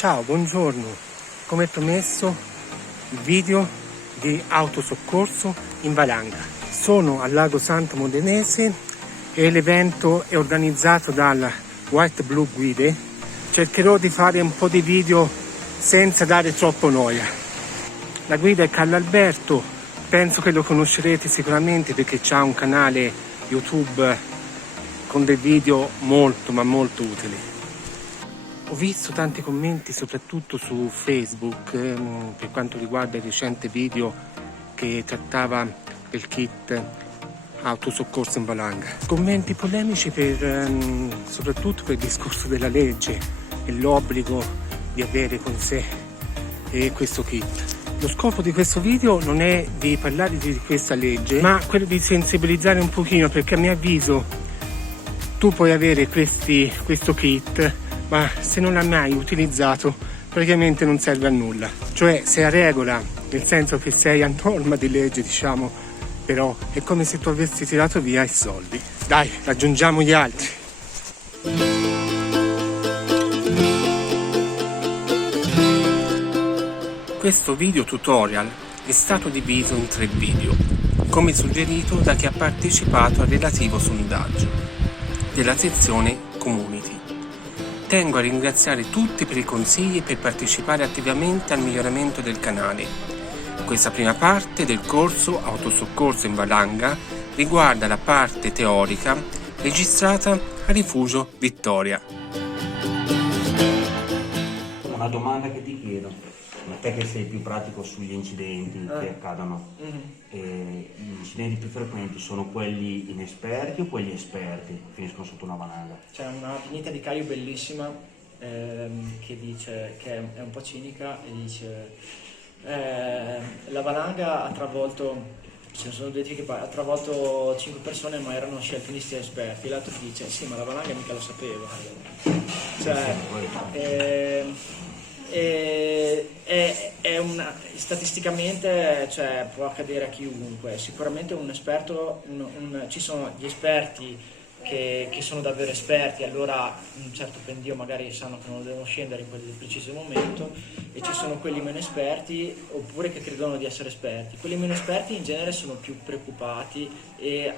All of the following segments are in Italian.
Ciao, buongiorno. Come promesso, il video di autosoccorso in valanga. Sono al lago Santo Modenese e l'evento è organizzato dal White Blue Guide. Cercherò di fare un po' di video senza dare troppo noia. La guida è Carlo Alberto, penso che lo conoscerete sicuramente perché c'ha un canale YouTube con dei video molto utili. Ho visto tanti commenti soprattutto su Facebook per quanto riguarda il recente video che trattava il kit autosoccorso in valanga. Commenti polemici soprattutto per il discorso della legge e l'obbligo di avere con sé questo kit. Lo scopo di questo video non è di parlare di questa legge, ma quello di sensibilizzare un pochino, perché a mio avviso tu puoi avere questo kit, ma se non l'hai mai utilizzato praticamente non serve a nulla. Cioè sei a regola, nel senso che sei a norma di legge, diciamo, però è come se tu avessi tirato via i soldi. Dai, raggiungiamo gli altri. Questo video tutorial è stato diviso in 3 video, come suggerito da chi ha partecipato al relativo sondaggio della sezione Community. Tengo a ringraziare tutti per i consigli e per partecipare attivamente al miglioramento del canale. Questa prima parte del corso Autosoccorso in valanga riguarda la parte teorica registrata a Rifugio Vittoria. Una domanda che ti chiedo, ma te che sei più pratico sugli incidenti che accadono, gli incidenti più frequenti sono quelli inesperti o quelli esperti che finiscono sotto una valanga? C'è una pineta di Caio bellissima che dice, che è un po' cinica, e dice la valanga ha travolto, ce ne sono detto che ha travolto 5 persone ma erano sci alpinisti esperti. L'altro dice sì, ma la valanga mica lo sapeva. Cioè statisticamente, cioè, può accadere a chiunque. Sicuramente un esperto, ci sono gli esperti che sono davvero esperti, allora un certo pendio magari sanno che non devono scendere in quel preciso momento, e ci sono quelli meno esperti oppure che credono di essere esperti. Quelli meno esperti in genere sono più preoccupati e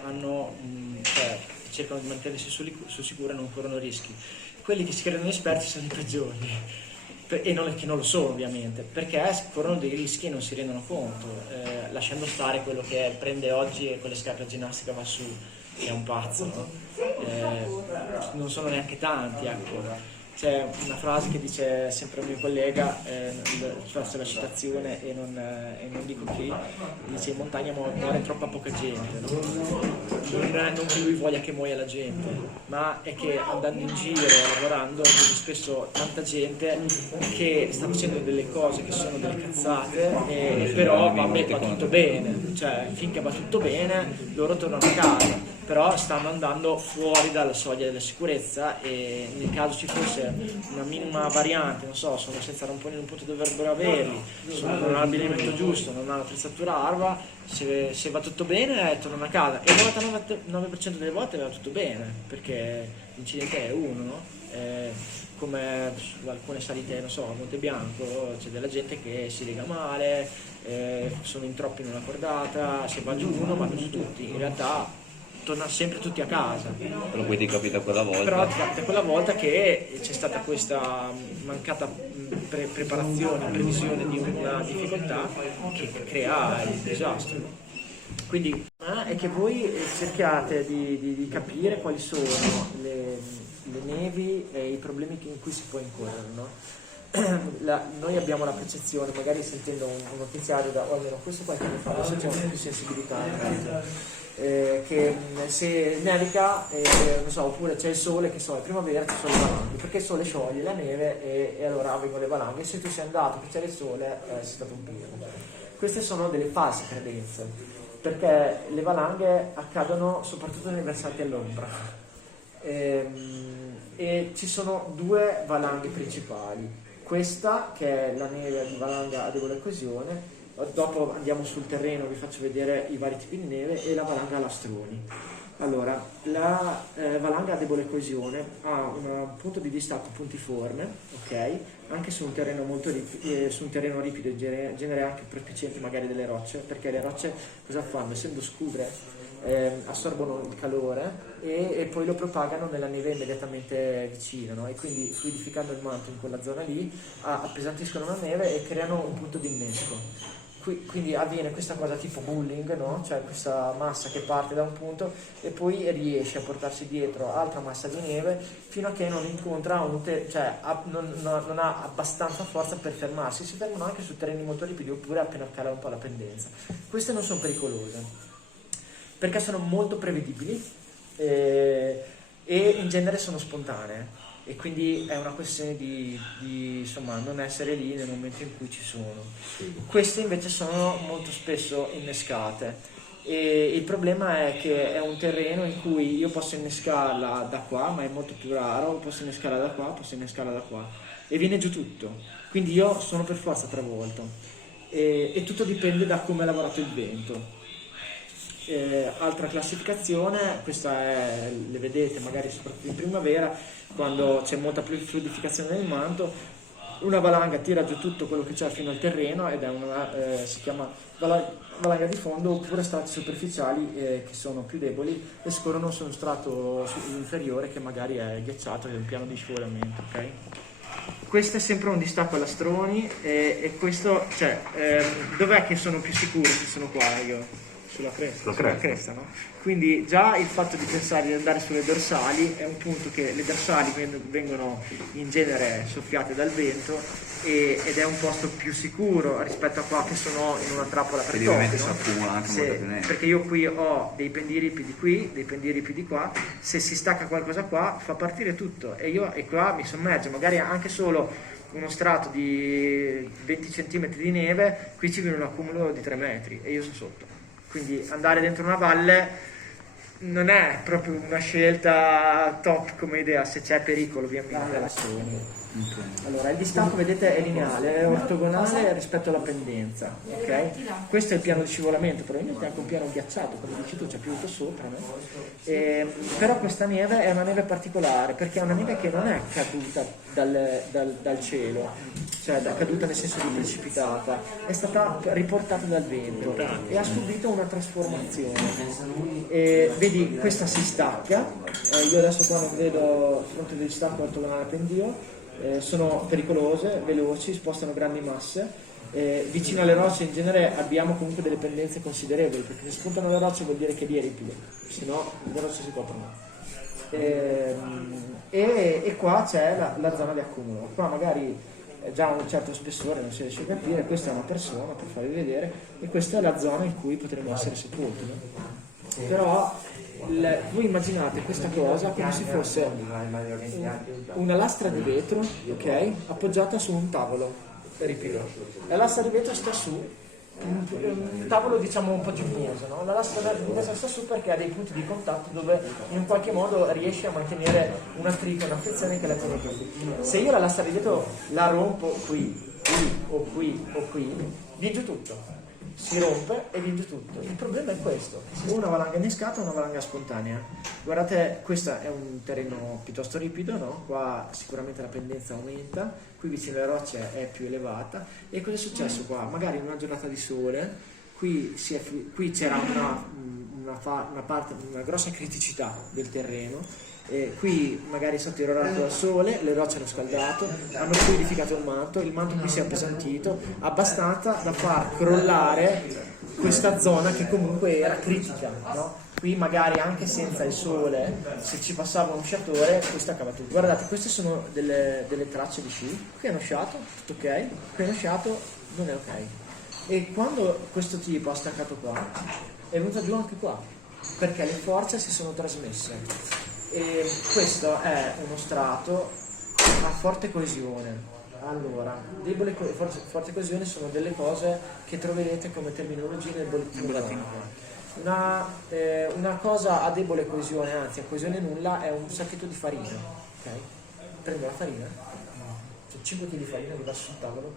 cercano di mantenersi sul sicuro e non corrono rischi. Quelli che si credono esperti sono i peggiori, e che non lo sono ovviamente, perché corrono dei rischi e non si rendono conto, lasciando stare quello che prende oggi e con le scarpe a ginnastica va su, che è un pazzo, no? Non sono neanche tanti, ecco. C'è una frase che dice sempre un mio collega, faccio la citazione e non dico chi, dice: in montagna muore troppa poca gente, no? Non che lui voglia che muoia la gente, ma è che andando in giro, lavorando, vedi spesso tanta gente che sta facendo delle cose che sono delle cazzate, però va tutto bene, cioè finché va tutto bene loro tornano a casa, però stanno andando fuori dalla soglia della sicurezza, e nel caso ci fosse una minima variante, non so, sono senza ramponi in un punto dove dovrebbero averli, non hanno l'abbigliamento giusto, non hanno l'attrezzatura ARVA, se va tutto bene tornano a casa, e il 99% delle volte va tutto bene, perché l'incidente è uno, no? Come su alcune salite, non so, a Monte Bianco c'è della gente che si lega male, sono in troppi in una cordata, se va giù uno vanno giù tutti, in realtà tornano sempre tutti a casa. Però poi ti capita quella volta. Però ti capita quella volta che c'è stata questa mancata preparazione, previsione di una difficoltà che crea il disastro. Quindi è che voi cerchiate di capire quali sono le nevi e i problemi in cui si può incorrere, no? Noi abbiamo la percezione, magari sentendo un notiziario, o almeno questo qualche anno fa, adesso c'è più sensibilità in casa, che se nevica, non so, oppure c'è il sole, che so, è primavera, ci sono le valanghe, perché il sole scioglie la neve e allora vengono le valanghe, e se tu sei andato che c'era il sole sei stato un pirla. Queste sono delle false credenze, perché le valanghe accadono soprattutto nei versanti all'ombra, e ci sono 2 valanghe principali: questa che è la neve di valanga a debole coesione, dopo andiamo sul terreno, vi faccio vedere i vari tipi di neve, e la valanga a lastroni. Allora, la valanga a debole coesione ha un punto di distacco puntiforme, ok? anche su un terreno su un terreno ripido, in genere anche prospiciente magari delle rocce, perché le rocce cosa fanno? Essendo scure, assorbono il calore e poi lo propagano nella neve immediatamente vicina, no? E quindi fluidificando il manto in quella zona lì appesantiscono la neve e creano un punto di innesco. Quindi avviene questa cosa tipo bulling, no? Cioè questa massa che parte da un punto e poi riesce a portarsi dietro altra massa di neve fino a che non incontra non ha abbastanza forza per fermarsi. Si fermano anche su terreni molto ripidi oppure appena cala un po' la pendenza. Queste non sono pericolose perché sono molto prevedibili e in genere sono spontanee. E quindi è una questione di insomma non essere lì nel momento in cui ci sono. Queste invece sono molto spesso innescate e il problema è che è un terreno in cui io posso innescarla da qua, ma è molto più raro, posso innescarla da qua, posso innescarla da qua e viene giù tutto, quindi io sono per forza travolto e tutto dipende da come è lavorato il vento. Altra classificazione, questa le vedete magari soprattutto in primavera quando c'è molta più fluidificazione del manto, una valanga tira giù tutto quello che c'è fino al terreno ed è si chiama valanga di fondo, oppure strati superficiali che sono più deboli e scorrono su un strato inferiore che magari è ghiacciato, che è un piano di scivolamento, ok? Questo è sempre un distacco a lastroni e questo, dov'è che sono più sicuro se sono qua io? Sulla cresta, no? Quindi già il fatto di pensare di andare sulle dorsali è un punto che le dorsali vengono in genere soffiate dal vento ed è un posto più sicuro rispetto a qua che sono in una trappola per topi, no? Si accumula anche molto più neve. Perché io qui ho dei pendiripidi qui, dei pendiripidi qua, se si stacca qualcosa qua fa partire tutto e qua mi sommerge, magari anche solo uno strato di 20 cm di neve, qui ci viene un accumulo di 3 metri e io sono sotto. Quindi andare dentro una valle non è proprio una scelta top come idea, se c'è pericolo ovviamente alla storia. Allora, il distacco vedete è lineare, è ortogonale rispetto alla pendenza, ok? Questo è il piano di scivolamento, probabilmente anche un piano ghiacciato, come dici tu, c'è piovuto sopra, no? Però questa neve è una neve particolare, perché è una neve che non è caduta dal cielo, cioè caduta nel senso di precipitata, è stata riportata dal vento e ha subito una trasformazione. Vedi, questa si stacca, io adesso qua non vedo il fronte del distacco ortogonale pendio, sono pericolose, veloci, spostano grandi masse. Vicino alle rocce in genere abbiamo comunque delle pendenze considerevoli, perché se spuntano le rocce vuol dire che lì è ripido, se no le rocce si coprono. E qua c'è la zona di accumulo. Qua magari è già un certo spessore, non si riesce a capire, questa è una persona per farvi vedere e questa è la zona in cui potremmo essere sepolti, no? Però voi immaginate questa cosa come se fosse una lastra di vetro, ok, appoggiata su un tavolo ripido. La lastra di vetro sta su, un tavolo diciamo un po' gignoso, no? La lastra di vetro sta su perché ha dei punti di contatto dove in un qualche modo riesce a mantenere un attrito, un'affezione che la tiene qui. Se io la lastra di vetro la rompo qui o qui, viene giù tutto. Si rompe e viene tutto. Il problema è questo: o una valanga innescata o una valanga spontanea. Guardate, questo è un terreno piuttosto ripido, no? Qua sicuramente la pendenza aumenta, qui vicino alle rocce è più elevata. E cosa è successo qua? Magari in una giornata di sole, qui c'era una grossa criticità del terreno. Qui magari è stato irrorato dal sole, le rocce hanno scaldato, hanno fluidificato il manto qui si è appesantito abbastanza da far crollare questa zona che comunque era critica, no? Qui magari anche senza il sole, se ci passava uno sciatore, questo accava tutto. Guardate, queste sono delle tracce di sci, qui hanno sciato, tutto ok, qui hanno sciato, non è ok. E quando questo tipo ha staccato qua, è venuta giù anche qua, perché le forze si sono trasmesse. E questo è uno strato a forte coesione. Allora, forte coesione sono delle cose che troverete come terminologia nel bollettino. Una cosa a debole coesione, anzi a coesione nulla, è un sacchetto di farina. Okay? Prendo la farina, c'è 5 kg di farina che va sul tavolo,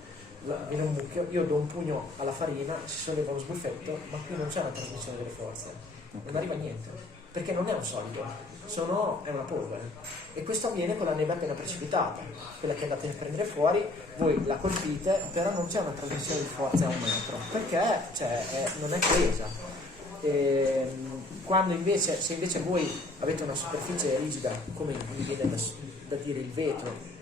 viene un mucchio, io do un pugno alla farina, si solleva uno sbuffetto, ma qui non c'è una trasmissione delle forze, non arriva niente, perché non è un solido. è una polvere, e questo avviene con la neve appena precipitata, quella che andate a prendere fuori, voi la colpite, però non c'è una trasmissione di forza a 1 metro, perché non è coesa. Quando invece, se invece voi avete una superficie rigida, come mi viene da dire il vetro,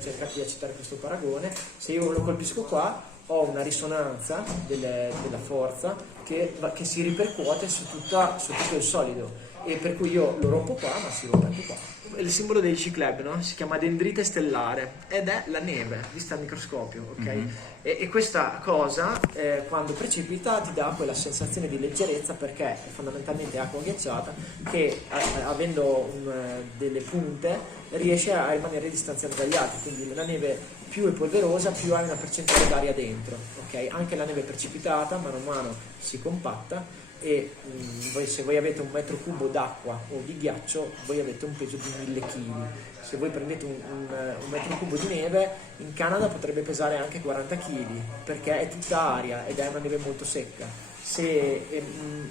cercate di accettare questo paragone, se io lo colpisco qua ho una risonanza della forza che si ripercuote su tutto il solido, e per cui io lo rompo qua ma si rompe anche qua. Il simbolo dei Ciclab, no? Si chiama dendrite stellare ed è la neve vista al microscopio, ok? Mm-hmm. E questa cosa quando precipita ti dà quella sensazione di leggerezza, perché è fondamentalmente acqua ghiacciata che avendo delle punte riesce a rimanere distanziata dagli altri, quindi la neve più è polverosa più hai una percentuale d'aria dentro, ok? Anche la neve precipitata mano a mano si compatta, e se voi avete 1 metro cubo d'acqua o di ghiaccio voi avete un peso di 1000 kg. Se voi prendete un metro cubo di neve in Canada potrebbe pesare anche 40 kg, perché è tutta aria ed è una neve molto secca. Se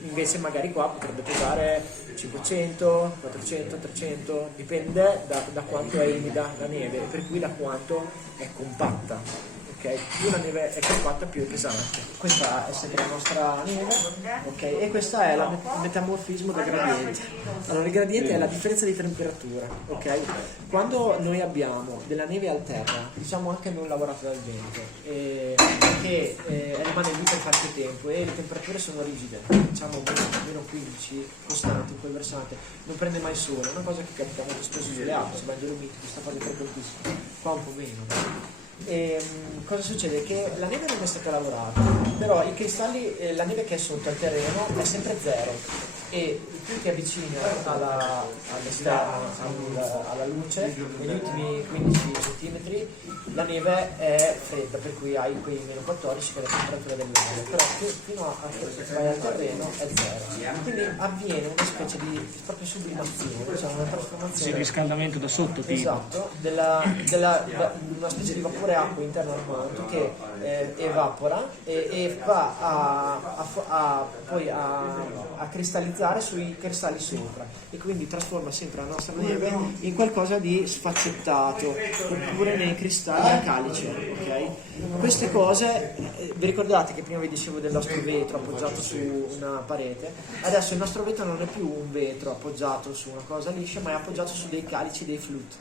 invece magari qua potrebbe pesare 500, 400, 300, dipende da quanto è umida la neve, per cui da quanto è compatta. Okay. Più la neve è compatta più è pesante. Questa è sempre la nostra neve, okay. E questo è il metamorfismo del gradiente. Allora il gradiente è la differenza di temperatura, okay. Quando noi abbiamo della neve al terra, diciamo anche non lavorata dal vento, che rimane lì per qualche tempo e le temperature sono rigide, diciamo meno 15 costanti in quel versante, non prende mai sole, è una cosa che capita molto spesso sulle Alpi, se vai in Dolomiti questa cosa è frequentissima, qua un po' meno. E cosa succede? Che la neve non è stata lavorata, però i cristalli, la neve che è sotto al terreno è sempre zero, e più ti avvicini all'esterno, alla luce, negli ultimi 15 cm la neve è fredda, per cui hai quei meno 14 che è la temperatura dell'aria, però fino a che vai al terreno è zero, quindi avviene una specie di proprio sublimazione, cioè una trasformazione, il riscaldamento da sotto, tipo. esatto, una specie di vapore acqua interno al manto che evapora e va poi a cristallizzare sui cristalli sopra, e quindi trasforma sempre la nostra neve in qualcosa di sfaccettato, oppure nei cristalli a calice, ok? Queste cose, vi ricordate che prima vi dicevo del nostro vetro appoggiato su una parete? Adesso il nostro vetro non è più un vetro appoggiato su una cosa liscia, ma è appoggiato su dei calici, dei flute,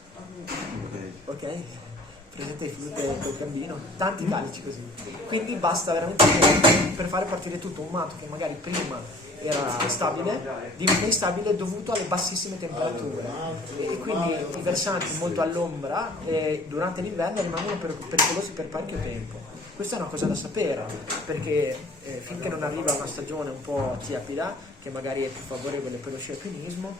ok? Presente i flute col gambino, tanti calici così, quindi basta veramente per fare partire tutto un matto che magari prima era stabile, diventa instabile dovuto alle bassissime temperature, e quindi i versanti molto all'ombra durante l'inverno rimangono pericolosi per parecchio tempo. Questa è una cosa da sapere, perché finché non arriva una stagione un po' tiepida, che magari è più favorevole per lo sci alpinismo,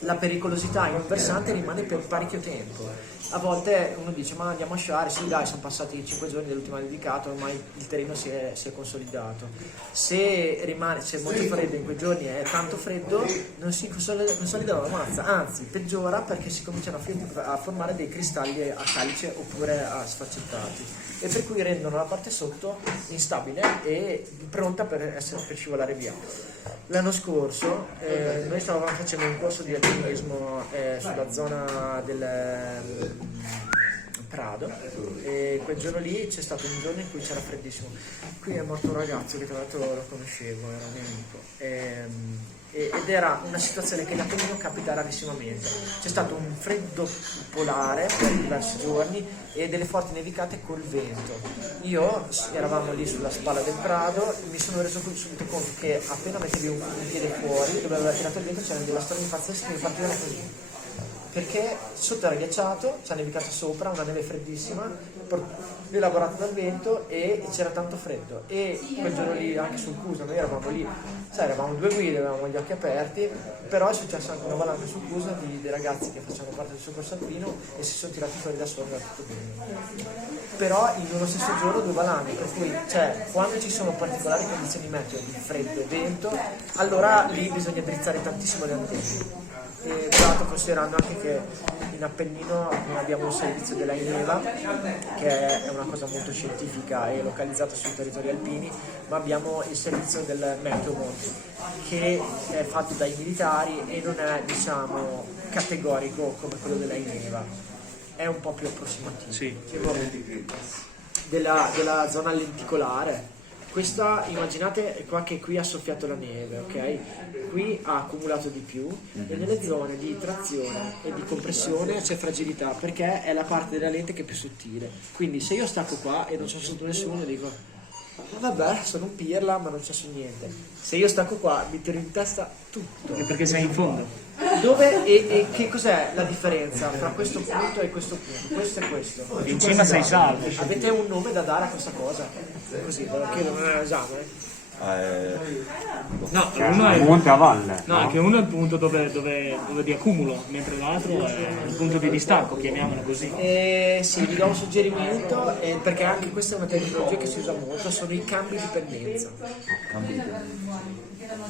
la pericolosità in un versante rimane per parecchio tempo. A volte uno dice ma andiamo a sciare, sì dai, sono passati 5 giorni dall'ultima dedicato, ormai il terreno si è consolidato. Se è molto freddo in quei giorni, è tanto freddo, non si consolida la mazza, anzi peggiora, perché si cominciano a formare dei cristalli a calice oppure a sfaccettati, e per cui rendono la parte sotto instabile e pronta per scivolare via. L'anno scorso noi stavamo facendo un corso di alpinismo sulla zona del Prado, e quel giorno lì c'è stato un giorno in cui c'era freddissimo. Qui è morto un ragazzo che tra l'altro lo conoscevo, era un mio amico, ed era una situazione che in Appennino capita rarissimamente. C'è stato un freddo polare per diversi giorni e delle forti nevicate col vento. Eravamo lì sulla spalla del Prado, mi sono reso subito conto che appena mettevi un piede fuori, dove aveva tirato il vento, c'erano delle stormi pazzesche che partivano così, perché sotto era ghiacciato, c'ha nevicato sopra, una neve freddissima, elaborata dal vento, e c'era tanto freddo. E quel giorno lì anche sul Cusano, noi eravamo lì, eravamo 2 guide, avevamo gli occhi aperti, però è successa anche una valanga sul Cusano di dei ragazzi che facevano parte del soccorso alpino e si sono tirati fuori da sopra, era tutto bene. Però in uno stesso giorno 2 valanghe, per cui quando ci sono particolari condizioni meteo di freddo e vento, allora lì bisogna drizzare tantissimo le antenne. tra l'altro considerando anche che in Appennino non abbiamo un servizio della Ineva, che è una cosa molto scientifica e localizzata sui territori alpini, ma abbiamo il servizio del Meteo Monti, che è fatto dai militari e non è, diciamo, categorico come quello della Ineva, è un po' più approssimativo. Sì. Della zona lenticolare. Questa, immaginate qua che qui ha soffiato la neve, ok? Qui ha accumulato di più e nelle zone di trazione e di compressione c'è fragilità perché è la parte della lente che è più sottile. Quindi se io stacco qua e non c'è sotto nessuno dico vabbè, sono un pirla ma non c'è su niente. Se io stacco qua mi tiro in testa tutto. E perché sei in fondo? Dove e che cos'è la differenza tra questo punto e questo punto? Questo e questo. In cima sei salvo. Avete un nome da dare a questa cosa? Così, ve lo chiedo, non è un esame. No, uno è Monte a valle. no, anche uno è il punto dove di accumulo, mentre l'altro è il punto di distacco, chiamiamolo così. Sì, vi do un suggerimento, perché anche questa è una tecnologia che si usa molto, sono i cambi di pendenza.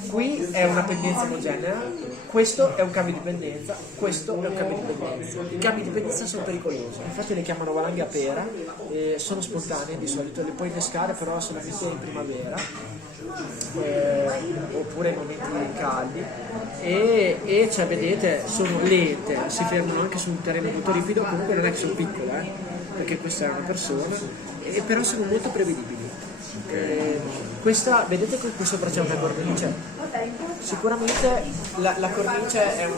Qui è una pendenza omogenea, questo è un cambio di pendenza, questo è un cambio di pendenza. I cambi di pendenza sono pericolosi, infatti le chiamano valanghe a pera, sono spontanee di solito, le puoi innescare però solamente in primavera, oppure in momenti caldi e cioè, vedete, sono lente, si fermano anche su un terreno molto ripido, comunque non è che sono piccole, perché questa è una persona, però sono molto prevedibili. Questa, vedete qui sopra c'è una cornice, sicuramente la cornice è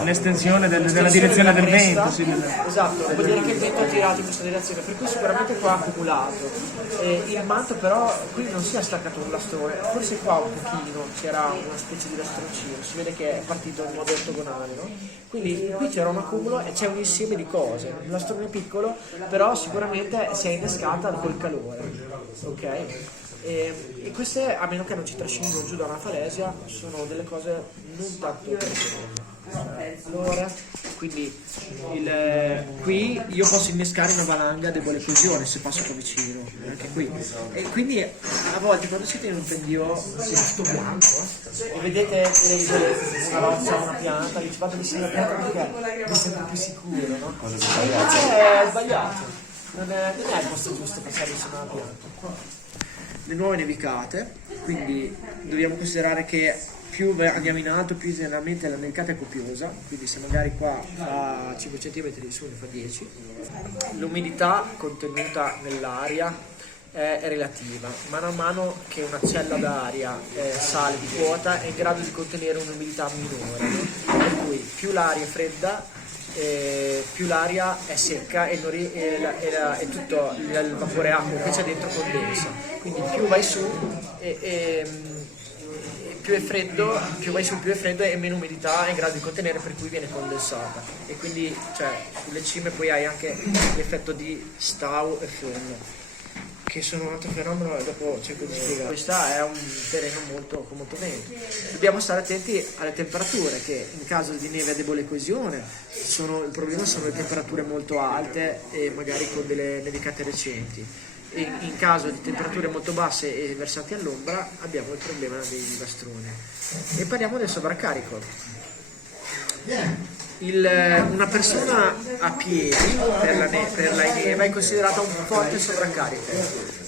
Un'estensione della direzione del cresta. vento. Sì. Esatto, vuol dire che il vento ha tirato in questa direzione, per cui sicuramente qua ha accumulato. Il manto però qui non si è staccato un lastrone, forse qua un pochino c'era una specie di lastroncino, si vede che è partito in modo ortogonale, no? Quindi qui c'era un accumulo e c'è un insieme di cose, un lastrone piccolo, però sicuramente si è innescata col calore, ok? E queste, a meno che non ci trascinino giù da una falesia, sono delle cose non tanto pericolose. Allora, quindi qui io posso innescare una valanga a debole coesione se passo qua vicino, anche qui. E quindi a volte quando siete in un pendio sto bianco e vedete una roccia, una pianta, dici vado vicino alla pianta perché mi sento più sicuro, no? È sbagliato, non è il posto giusto per stare vicino alla pianta. Le nuove nevicate, quindi dobbiamo considerare che più andiamo in alto, più generalmente la nevicata è copiosa, quindi se magari qua fa 5 cm su ne fa 10. L'umidità contenuta nell'aria è relativa, mano a mano che una cella d'aria sale di quota è in grado di contenere un'umidità minore, no? Per cui più l'aria è fredda, più l'aria è secca e tutto il vapore acqua che c'è dentro condensa, quindi più vai su più è freddo, più vai su più è freddo e meno umidità è in grado di contenere, per cui viene condensata e quindi cioè, sulle cime poi hai anche l'effetto di stau e fondo, che sono un altro fenomeno e dopo cerco di spiegare. Questa è un terreno con molto vento. Dobbiamo stare attenti alle temperature, che in caso di neve a debole coesione il problema sono le temperature molto alte e magari con delle nevicate recenti. E in caso di temperature molto basse e versanti all'ombra abbiamo il problema dei lastroni. E parliamo del sovraccarico. Una persona a piedi per la neve è considerata un forte sovraccarico,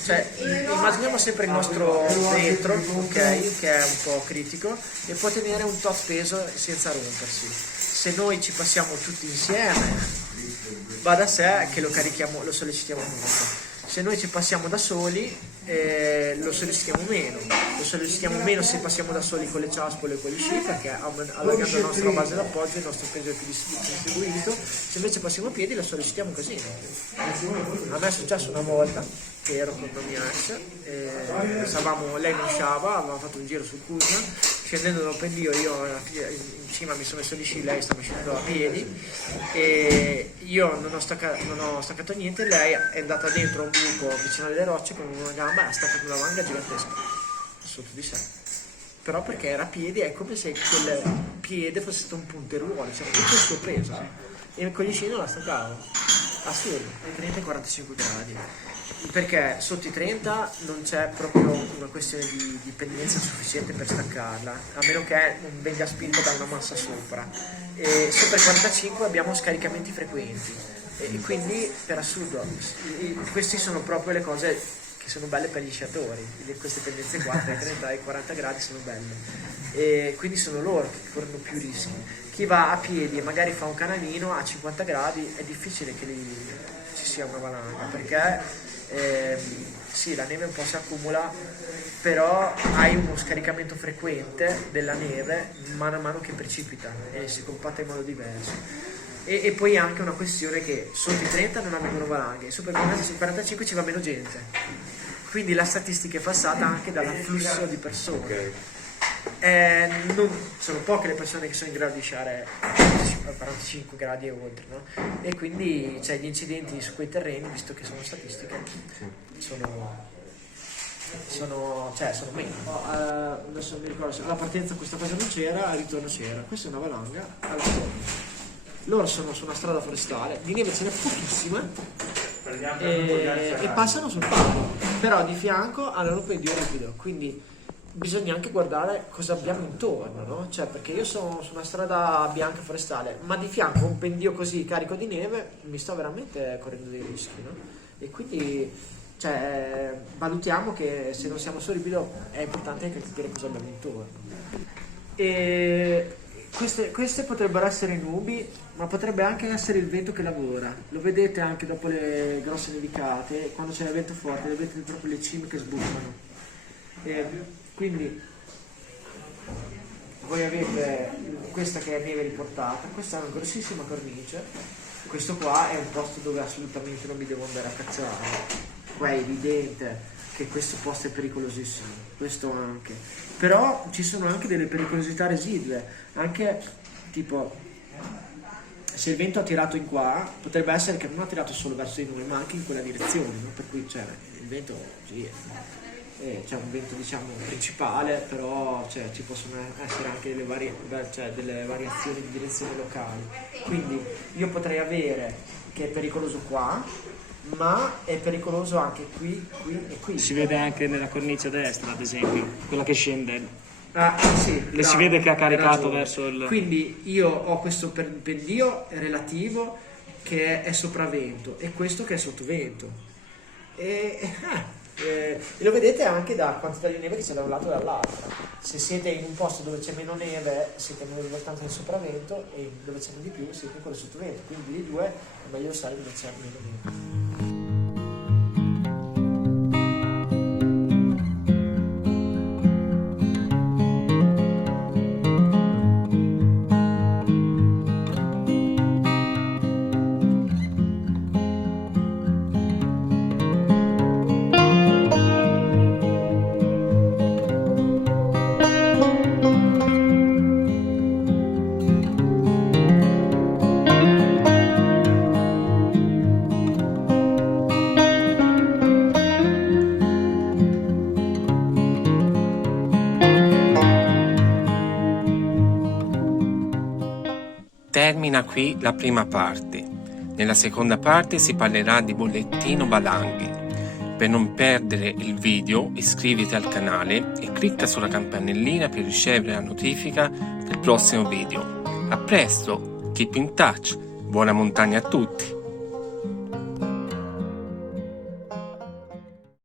cioè immaginiamo sempre il nostro vetro, okay, che è un po' critico e può tenere un tot peso senza rompersi. Se noi ci passiamo tutti insieme va da sé che lo sollecitiamo molto. Se noi ci passiamo da soli lo sollecitiamo meno se passiamo da soli con le ciaspole e con gli sci, perché allargando la nostra base d'appoggio il nostro peso è più distribuito. Se invece passiamo a piedi lo sollecitiamo un casino. A me è successo una volta che ero con una mia ex, lei non sciava, avevamo fatto un giro sul Cusna, scendendo da un pendio io in cima mi sono messo gli sci, lei stava scendendo a piedi e io non ho staccato niente, lei è andata dentro un buco vicino alle rocce con una gamba e ha staccato una manga gigantesca sotto di sé, però perché era a piedi, è come se quel piede fosse stato un punteruolo, c'era tutto il suo peso e con gli sci non la staccavo. assurdo, ai 30 e 45 gradi, perché sotto i 30 non c'è proprio una questione di pendenza sufficiente per staccarla, a meno che non venga spinta da una massa sopra, e sopra i 45 abbiamo scaricamenti frequenti, e quindi per assurdo queste sono proprio le cose che sono belle per gli sciatori, queste pendenze qua tra i 30 e i 40 gradi sono belle, e quindi sono loro che corrono più rischi. Chi va a piedi e magari fa un canalino a 50 gradi è difficile che ci sia una valanga, perché sì, la neve un po' si accumula, però hai uno scaricamento frequente della neve mano a mano che precipita e si compatta in modo diverso. E poi anche una questione che sotto i 30 non avvengono valanghe, sopra i 45 ci va meno gente, quindi la statistica è passata anche dall'afflusso di persone. Sono poche le persone che sono in grado di sciare a 45 gradi e oltre, no? E quindi gli incidenti su quei terreni, visto che sono statistiche, sono meno. Adesso non mi ricordo se alla partenza questa cosa non c'era, al ritorno c'era. Questa è una valanga alla cornice. Loro sono su una strada forestale, di neve ce n'è pochissima e passano sul palo, però di fianco hanno un pendio ripido, quindi bisogna anche guardare cosa abbiamo intorno, no? Cioè, perché io sono su una strada bianca forestale, ma di fianco un pendio così carico di neve, mi sto veramente correndo dei rischi, no? E quindi valutiamo che se non siamo su ripido è importante anche capire cosa abbiamo intorno. E queste potrebbero essere nubi, ma potrebbe anche essere il vento che lavora. Lo vedete anche dopo le grosse nevicate, quando c'è il vento forte, vedete proprio le cime che sbucano. Quindi voi avete questa che è neve riportata, questa è una grossissima cornice, questo qua è un posto dove assolutamente non mi devo andare a cacciare. Qua è evidente che questo posto è pericolosissimo, questo anche, però ci sono anche delle pericolosità residue, anche tipo se il vento ha tirato in qua, potrebbe essere che non ha tirato solo verso di noi ma anche in quella direzione, no? Per cui il vento c'è un vento diciamo principale, però ci possono essere anche delle variazioni di direzione locali, quindi io potrei avere che è pericoloso qua, ma è pericoloso anche qui e qui. Si vede anche nella cornice destra, ad esempio, quella che scende. Sì, Le si vede che ha caricato verso il... Quindi io ho questo pendio relativo che è sopravvento e questo che è sottovento. E lo vedete anche da quantità di neve che c'è da un lato e dall'altro. Se siete in un posto dove c'è meno neve siete meno divertanti del sopravvento, e dove c'è di più siete in quello sottovento, quindi di due è meglio stare dove c'è meno neve. Termina qui la prima parte. Nella seconda parte si parlerà di bollettino valanghe. Per non perdere il video iscriviti al canale e clicca sulla campanellina per ricevere la notifica del prossimo video. A presto, keep in touch, buona montagna a tutti!